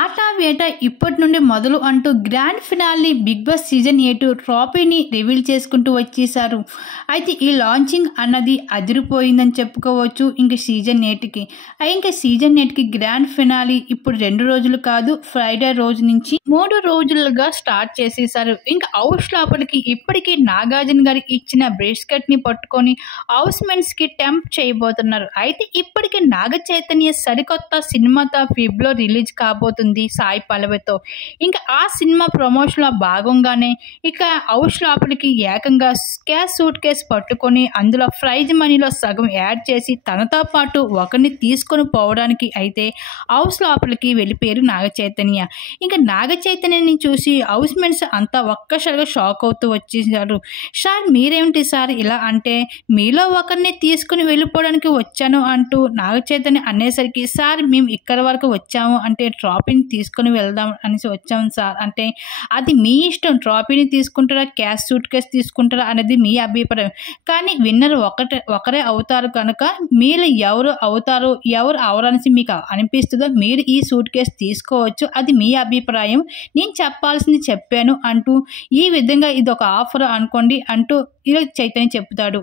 ఆట వేట ఇప్పటి నుండి మొదలు అంటూ grand finale big boss season 8 ట్రోఫీని రివీల్ చేసుకుంటూ వచ్చేసారు. అయితే ఈ లాంచింగ్ అన్నది అదిరిపోయిందని చెప్పుకోవచ్చు. ఇంక సీజన్ 8కి ఇంకా సీజన్ 8కి గ్రాండ్ ఫినాలే ఇప్పుడు 2 రోజులు కాదు, ఫ్రైడే రోజు నుంచి 3 రోజులుగా స్టార్ట్ చేసేసారు. ఇంకా హౌస్ లోపలికి ఇప్పటికీ నాగార్జున గారికి ఇచ్చిన బ్రేస్కెట్ ని పట్టుకొని హౌస్ మెంట్స్ కి టెంప్ట్ చేయబోతున్నారు. అయితే ఇప్పటికి నాగ చైతన్య సరికొత్త సినిమాతో ఫిబ్లో రిలీజ్ కాబోతుంది సాయి పల్లవితో. ఇంకా ఆ సినిమా ప్రమోషన్ లో భాగంగానే ఇక హౌస్ లోపలికి ఏకంగా సూట్ కేస్ పట్టుకొని అందులో ప్రైజ్ మనీలో సగం యాడ్ చేసి తనతో పాటు ఒకరిని తీసుకొని పోవడానికి అయితే హౌస్ లోపలికి వెళ్ళిపోయారు నాగ చైతన్య. ఇంకా నాగ చైతన్యని చూసి హౌస్ మెంట్స్ అంతా ఒక్కసారిగా షాక్ అవుతూ వచ్చేసారు. సార్ మీరేమిటి సార్ ఇలా అంటే, మీలో ఒకరిని తీసుకుని వెళ్ళిపోవడానికి వచ్చాను అంటూ నాగ చైతన్య అనేసరికి, సార్ మేము ఇక్కడ వరకు వచ్చాము అంటే ట్రాఫీని తీసుకుని వెళ్దాం అనేసి వచ్చాము సార్ అంటే, అది మీ ఇష్టం, ట్రాఫీని తీసుకుంటారా సూట్ కేస్ తీసుకుంటారా అనేది మీ అభిప్రాయం, కానీ విన్నర్ ఒకరే అవుతారు కనుక మీరు ఎవరు అవుతారు ఎవరు అవరనేసి మీకు అనిపిస్తుందో మీరు ఈ సూట్ కేస్ తీసుకోవచ్చు, అది మీ అభిప్రాయం, నేను చెప్పాల్సింది చెప్పాను అంటూ ఈ విధంగా ఇది ఒక ఆఫర్ అనుకోండి అంటూ ఇలా చైతన్య చెప్తాడు.